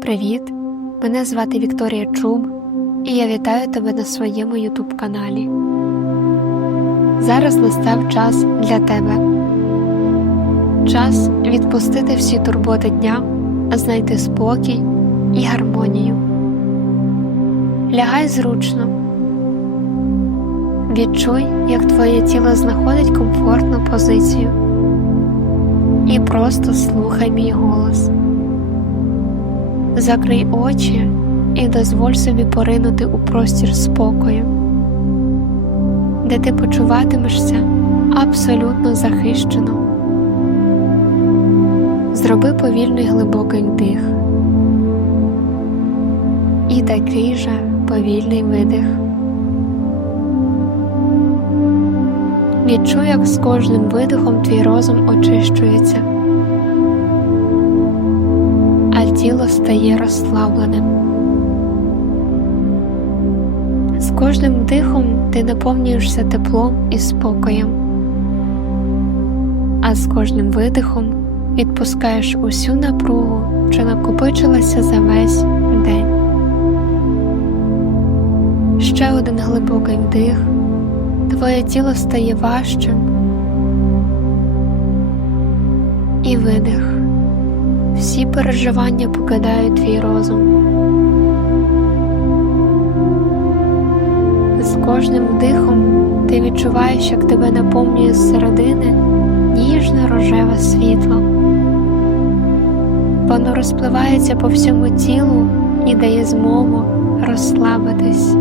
Привіт! Мене звати Вікторія Чуб, і я вітаю тебе на своєму YouTube каналі. Зараз настав час для тебе. Час відпустити всі турботи дня, знайти спокій і гармонію. Лягай зручно. Відчуй, як твоє тіло знаходить комфортну позицію. І просто слухай мій голос. Закрий очі і дозволь собі поринути у простір спокою, де ти почуватимешся абсолютно захищено. Зроби повільний глибокий вдих і такий же повільний видих. Відчуй, як з кожним видихом твій розум очищується тіло стає розслабленим. З кожним вдихом ти наповнюєшся теплом і спокоєм, а з кожним видихом відпускаєш усю напругу, що накопичилася за весь день. Ще один глибокий вдих, твоє тіло стає важчим і видих всі переживання покидають твій розум. З кожним вдихом ти відчуваєш, як тебе наповнює зсередини ніжне рожеве світло. Воно розпливається по всьому тілу і дає змогу розслабитись.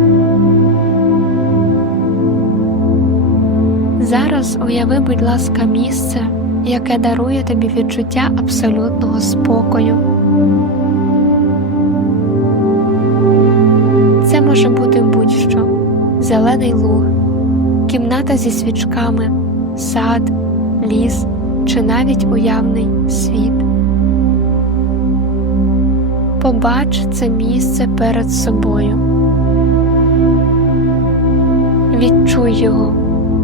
Зараз уяви, будь ласка, місце яке дарує тобі відчуття абсолютного спокою. Це може бути будь-що зелений луг, кімната зі свічками, сад, ліс чи навіть уявний світ. Побач це місце перед собою. Відчуй його,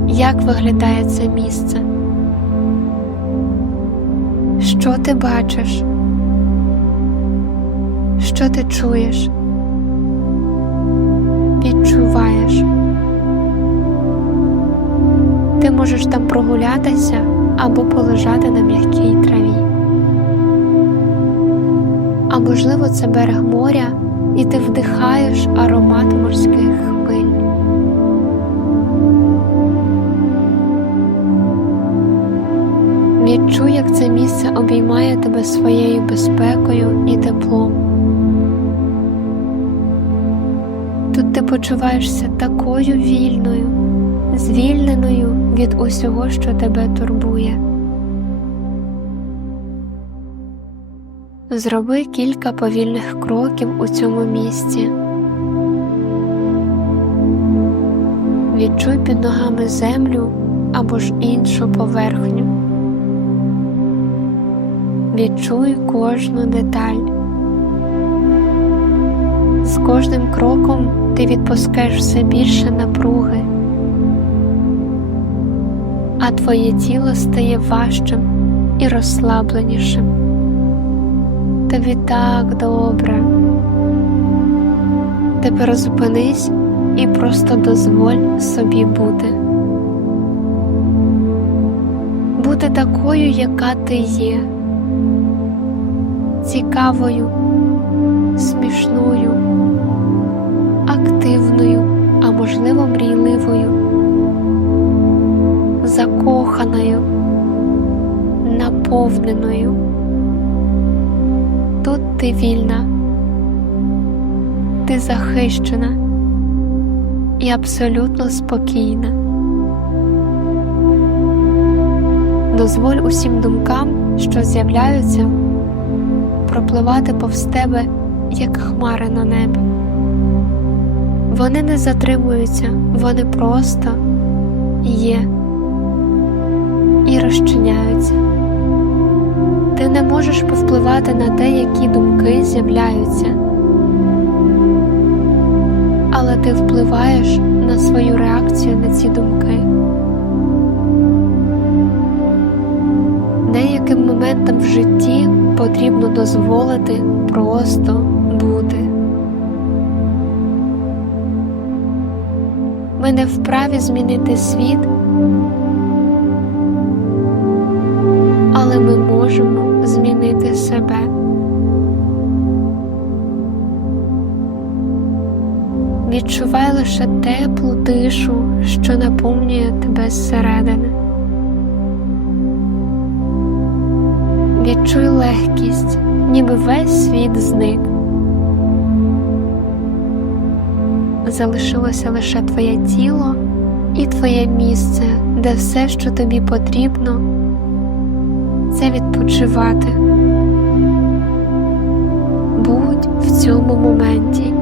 як виглядає це місце. Що ти бачиш? Що ти чуєш? Відчуваєш? Ти можеш там прогулятися або полежати на м'якій траві. А можливо, це берег моря, і ти вдихаєш аромат морських хвиль. Відчуй, як це місце обіймає тебе своєю безпекою і теплом. Тут ти почуваєшся такою вільною, звільненою від усього, що тебе турбує. Зроби кілька повільних кроків у цьому місці. Відчуй під ногами землю або ж іншу поверхню. Відчуй кожну деталь. З кожним кроком ти відпускаєш все більше напруги, а твоє тіло стає важчим і розслабленішим. Тобі так добре. Тепер зупинись і просто дозволь собі бути. Бути такою, яка ти є цікавою, смішною, активною, а можливо, мрійливою, закоханою, наповненою. Тут ти вільна, ти захищена і абсолютно спокійна. Дозволь усім думкам, що з'являються пропливати повз тебе, як хмари на небі. Вони не затримуються, вони просто є і розчиняються. Ти не можеш повпливати на те, які думки з'являються, але ти впливаєш на свою реакцію на ці думки. Деяким моментам в житті потрібно дозволити просто бути. Ми не вправі змінити світ, але ми можемо змінити себе. Відчувай лише теплу тишу, що наповнює тебе зсередини. Відчуй легкість, ніби весь світ зник. Залишилося лише твоє тіло і твоє місце, де все, що тобі потрібно, це відпочивати. Будь в цьому моменті.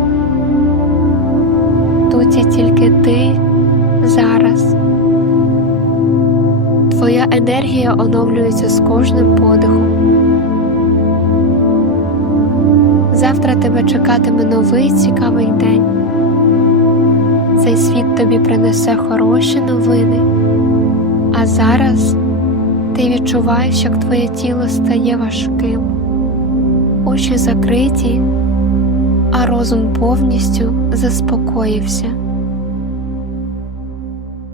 Тут є тільки ти зараз. Твоя енергія оновлюється з кожним подихом. Завтра тебе чекатиме новий цікавий день. Цей світ тобі принесе хороші новини, а зараз ти відчуваєш, як твоє тіло стає важким, очі закриті, а розум повністю заспокоївся.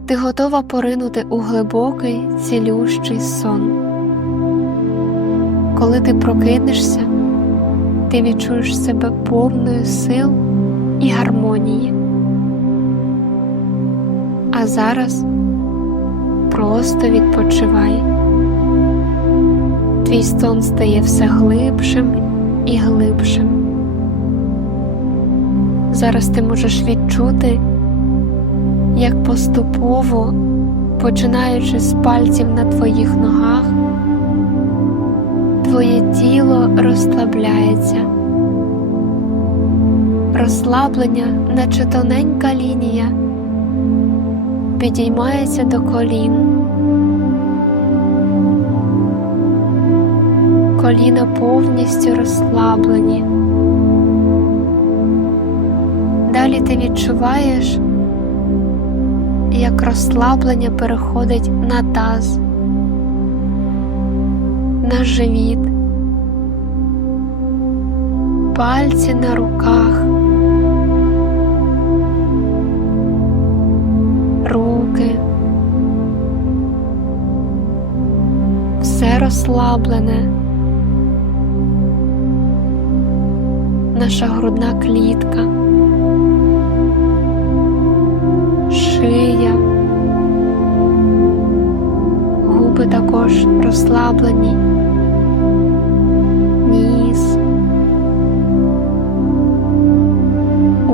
Ти готова поринути у глибокий, цілющий сон. Коли ти прокинешся, ти відчуєш себе повною сил і гармонії. А зараз просто відпочивай. Твій сон стає все глибшим і глибшим. Зараз ти можеш відчути, як поступово, починаючи з пальців на твоїх ногах, твоє тіло розслабляється. Розслаблення, наче тоненька лінія, підіймається до колін. Коліна повністю розслаблені. Далі ти відчуваєш, як розслаблення переходить на таз, на живіт, пальці на руках, руки, все розслаблене, наша грудна клітка. Шия, губи також розслаблені, ніс,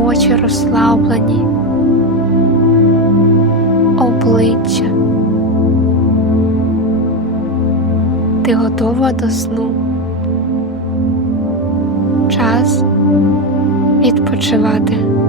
очі розслаблені, обличчя. Ти готова до сну. Час відпочивати.